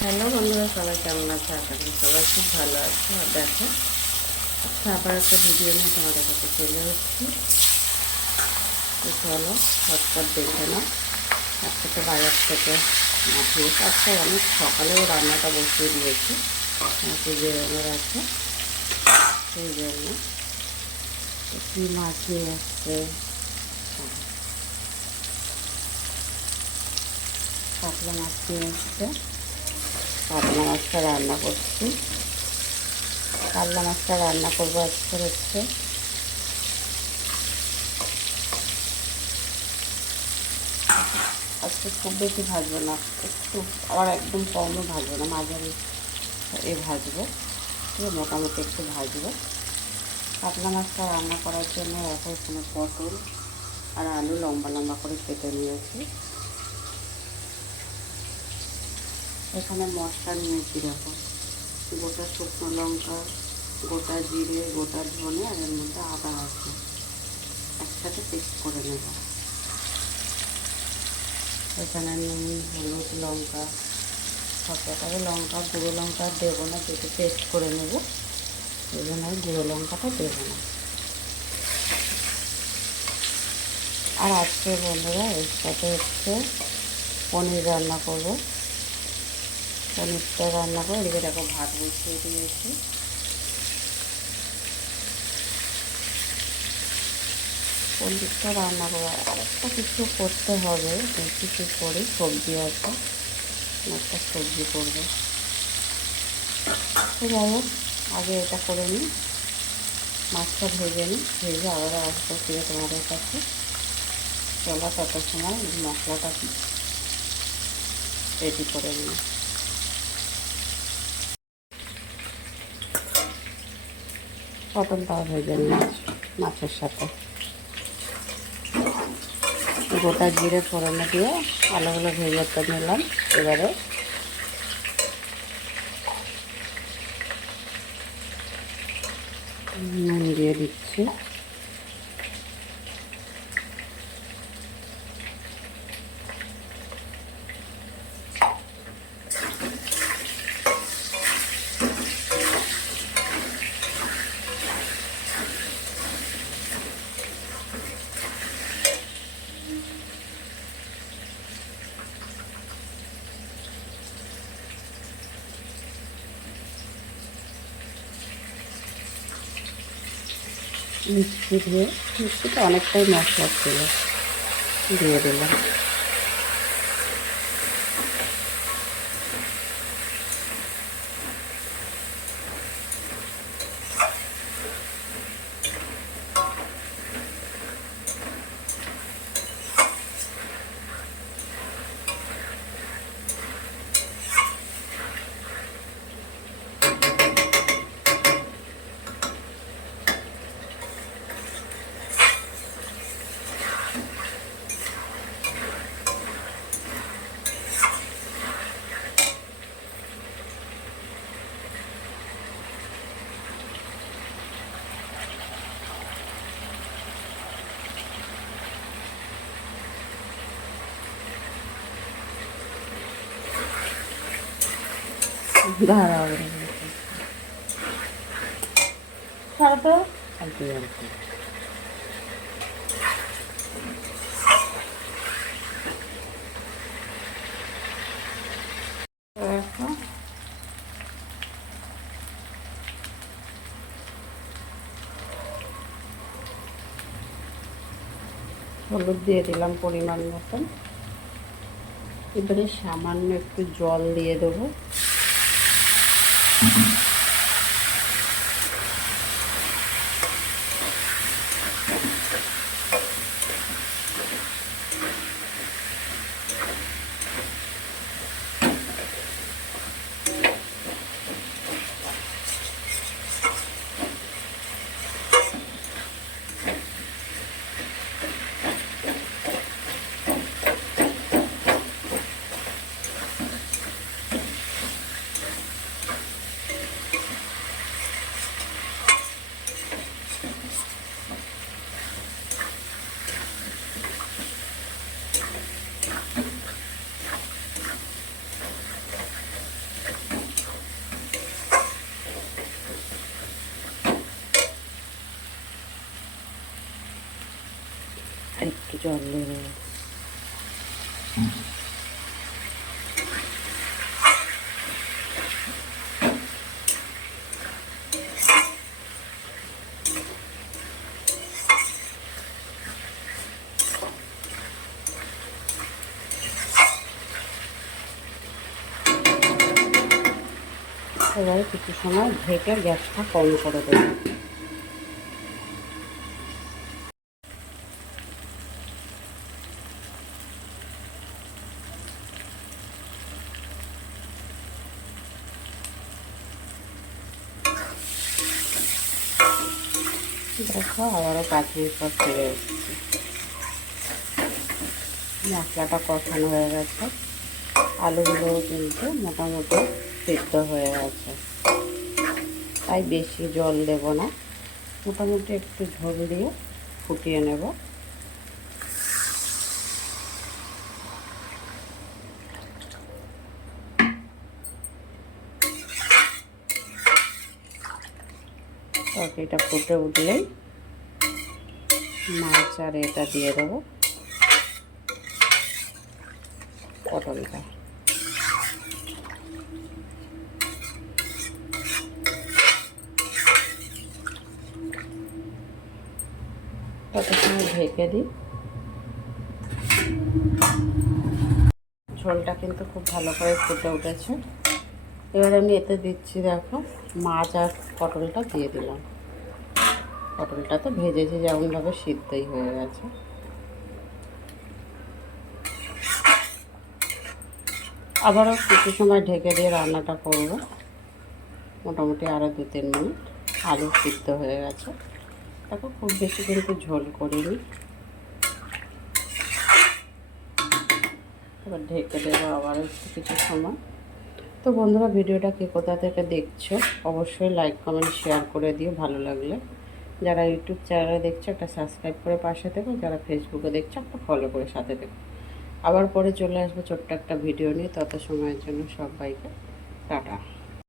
Hello বন্ধুরা, সবাই কেমন আছে? আশা করি সবাই খুব ভালো আছে। আর দেখো, আচ্ছা, আবার একটা ভিডিও নিয়ে তোমাদের কাছে চলে এসেছি। তো চলো ঝটপট দেখে নাও। আজকে তো বাজার থেকে মাছ নিয়েছি। আজকে অনেক সকালেও রান্নাটা বসিয়ে দিয়েছি, মাছের বেরোনোর আছে, সেই জন্য। তো কী মাছ নিয়ে আসছে? কাতলা মাছ নিয়ে এসছে। কাতলা মাছটা রান্না করছি। কাতলা মাছটা রান্না করবো আজকে হচ্ছে আজকে খুব বেশি ভাজবো না, একটু আবার একদম কমও ভাজবো না, মাঝারি ভাজবো। মোটামুটি একটু ভাজবো। কাতলা মাছটা রান্না করার জন্য এখন এখানে পটল আর আলু লম্বা লম্বা করে কেটে নিয়েছি। এখানে মশলা নিয়েছি, দেখো, গোটা শুকনো লঙ্কা, গোটা জিরে, গোটা ধনে, আর এর মধ্যে আদা আছে, একসাথে পেস্ট করে নেব। এখানে নুন, হলুদ, লঙ্কা, সব প্রকারের লঙ্কা, গুঁড়ো লঙ্কা দেবো না, যেহেতু পেস্ট করে নেব, এই জন্য আমি গুঁড়ো লঙ্কাটা দেবো না। আর আজকে বন্ধুরা এর সাথে হচ্ছে পনির রান্না করবো। পনিরটা রান্না করে এদিকে দেখো ভাত বসিয়ে দিয়েছি। পনিরটা রান্না করে আরেকটা কিছু করতে হবে, কিছু করি, সবজি আছে, একটা সবজি করবো। তো যাই হোক, আগে এটা করে নিই, মাছটা ভেজে নিই, ভেজে আবার আসবো ফিরে তোমাদের কাছে। চলো তত সময় মশলাটা রেডি করে নিই। পটলটাও ভেজে নিই মাছের সাথে। গোটা জিরে ফোড়নে দিয়ে আলুগুলো ভেজে তো নিলাম। এবারে নুন দিয়ে দিচ্ছি। মিষ্টিতে অনেকটাই মশলা ছিল, দিয়ে দিলাম। দাঁড়াও, ছাড়া তো আলটি আলটি। হলুদ দিয়ে দিলাম পরিমাণ মতন। এবারে সামান্য একটু জল দিয়ে দেবো। জল দিয়ে দেবো। এবারে কিছু সময় ঢেকে গ্যাসটা কম করে দেবো। দেখো আবারও 5 মিনিট পর ফিরে এসেছি। মশলাটা কষানো হয়ে গেছে, আলুগুলোও কিন্তু মোটামুটি সিদ্ধ হয়ে গেছে, তাই বেশি জল দেব না, মোটামুটি একটু ঝোল দিয়ে ফুটিয়ে নেব। তরকারিটা ফুটে উঠলেই মাছ আর এটা দিয়ে দেবো, পটলটা। তত সময় ঢেকে দিই। ঝোলটা কিন্তু খুব ভালো করে ফুটে উঠেছে। এবার আমি এতে দিচ্ছি, দেখো মাছ আর পটলটা দিয়ে দিলাম। পটলটা তো ভেজেছি যেমনভাবে সিদ্ধই হয়ে গেছে। আবারও কিছু সময় ঢেকে দিয়ে রান্নাটা করব, মোটামুটি আরও 2-3 মিনিট। আলু সিদ্ধ হয়ে গেছে, দেখো খুব বেশি কিন্তু ঝোল করিনি। এবার ঢেকে দেবো আবারও কিছু সময়। তো বন্ধুরা, ভিডিওটা কে কোথা থেকে দেখছো অবশ্যই লাইক কমেন্ট শেয়ার করে দিও ভালো লাগলে। যারা ইউটিউব চ্যানেলে দেখছো একটা সাবস্ক্রাইব করে পাশে থেকো, যারা ফেসবুকে দেখছো একটা ফলো করে সাথে থেকো। আবার পরে চলে আসবো ছোট্ট একটা ভিডিও নিয়ে। তত সময়ের জন্য সবাইকে টাটা।